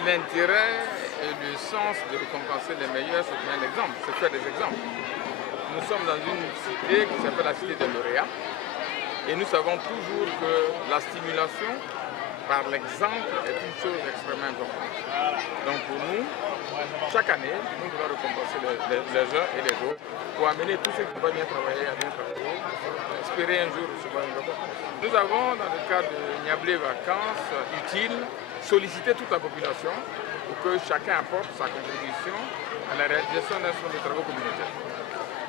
L'intérêt et le sens de récompenser les meilleurs, c'est un exemple, c'est faire des exemples. Nous sommes dans une cité qui s'appelle la cité des lauréats et nous savons toujours que la stimulation par l'exemple est une chose extrêmement importante. Donc pour nous, chaque année, nous devons récompenser les uns et les autres pour amener tous ceux qui vont bien travailler à bien travailler, espérer un jour recevoir une récompense. Nous avons, dans le cadre de Niablé Vacances utiles, sollicité toute la population pour que chacun apporte sa contribution à la réalisation d'un certain nombre de travaux communautaires.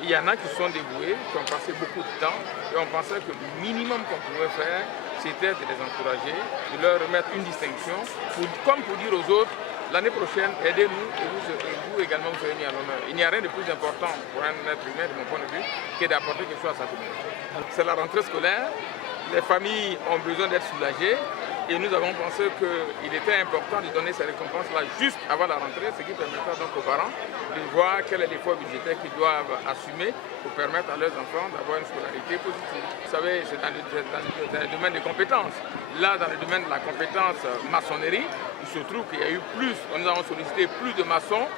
Il y en a qui sont dévoués, qui ont passé beaucoup de temps et on pensait que le minimum qu'on pouvait faire, c'était de les encourager, de leur remettre une distinction, comme pour dire aux autres, l'année prochaine, aidez-nous et vous également vous serez mis à l'honneur. Il n'y a rien de plus important pour un être humain, de mon point de vue, que d'apporter quelque chose à sa communauté. C'est la rentrée scolaire, les familles ont besoin d'être soulagées et nous avons pensé qu'il était important de donner ces récompenses-là juste avant la rentrée, ce qui permettra donc aux parents de voir quel est l'effort budgétaire qu'ils doivent assumer pour permettre à leurs enfants d'avoir une scolarité positive. Vous savez, c'est dans le domaine des compétences. Là, dans le domaine de la compétence maçonnerie, il se trouve qu'il y a eu nous avons sollicité plus de maçons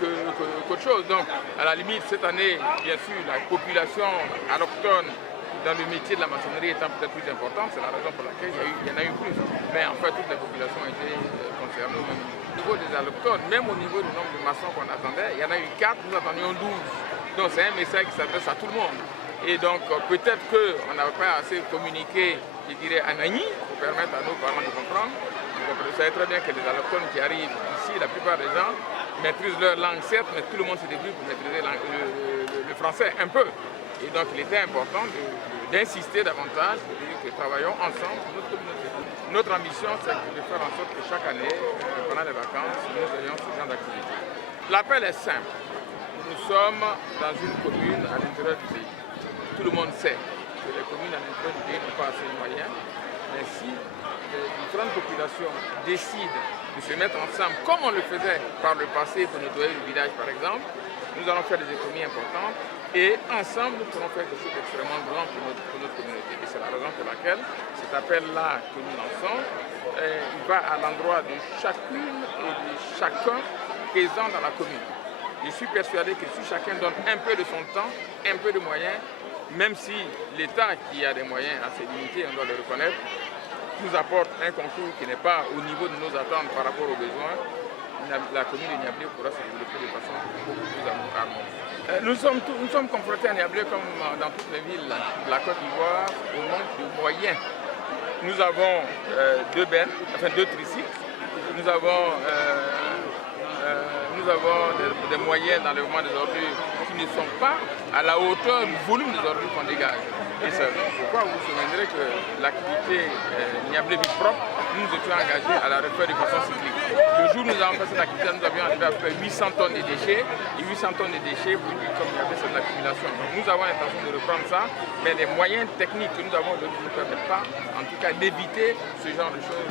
qu'autre chose. Donc, à la limite, cette année, bien sûr, la population allochtone dans le métier de la maçonnerie étant peut-être plus importante, c'est la raison pour laquelle il y en a eu plus. Mais en fait, toutes les populations ont été concernées au même niveau. Au niveau des allochtones, même au niveau du nombre de maçons qu'on attendait, il y en a eu 4, nous attendions 12. Donc c'est un message qui s'adresse à tout le monde. Et donc peut-être qu'on n'avait pas assez communiqué, je dirais, en Agni, pour permettre à nos parents de comprendre. Vous savez très bien que les allochtones qui arrivent ici, la plupart des gens maîtrisent leur langue, certes, mais tout le monde se débrouille pour maîtriser le français un peu. Et donc il était important d'insister davantage pour dire que travaillons ensemble pour notre communauté. Notre ambition, c'est de faire en sorte que chaque année, pendant les vacances, nous ayons ce genre d'activité. L'appel est simple. Nous sommes dans une commune à l'intérieur du pays. Tout le monde sait que les communes à l'intérieur du pays n'ont pas assez de moyens. Mais si les différentes populations décident de se mettre ensemble, comme on le faisait par le passé pour nettoyer le village par exemple, nous allons faire des économies importantes et ensemble nous pourrons faire quelque chose d'extrêmement grand pour notre communauté. Et c'est la raison pour laquelle cet appel-là que nous lançons, il va à l'endroit de chacune et de chacun présent dans la commune. Je suis persuadé que si chacun donne un peu de son temps, un peu de moyens, même si l'État qui a des moyens assez limités, on doit le reconnaître, nous apporte un concours qui n'est pas au niveau de nos attentes par rapport aux besoins, la commune de Niablé pourra se développer de façon beaucoup plus harmonieuse. Nous sommes confrontés à Niablé comme dans toutes les villes de la Côte d'Ivoire au manque de moyens. Nous avons deux tricycles, nous avons des moyens d'enlèvement des ordures qui ne sont pas à la hauteur du volume des ordures qu'on dégage. Et c'est pourquoi vous vous souviendrez que l'activité Niablé Ville Propre, nous étions engagés à la refaire de façon cyclique. Le jour où nous avons fait cette activité, nous avions arrivé à faire 800 tonnes de déchets. Et 800 tonnes de déchets, pour dire comme il y avait cette accumulation. Donc nous avons l'intention de reprendre ça, mais les moyens techniques que nous avons ne nous permettent pas, en tout cas, d'éviter ce genre de choses.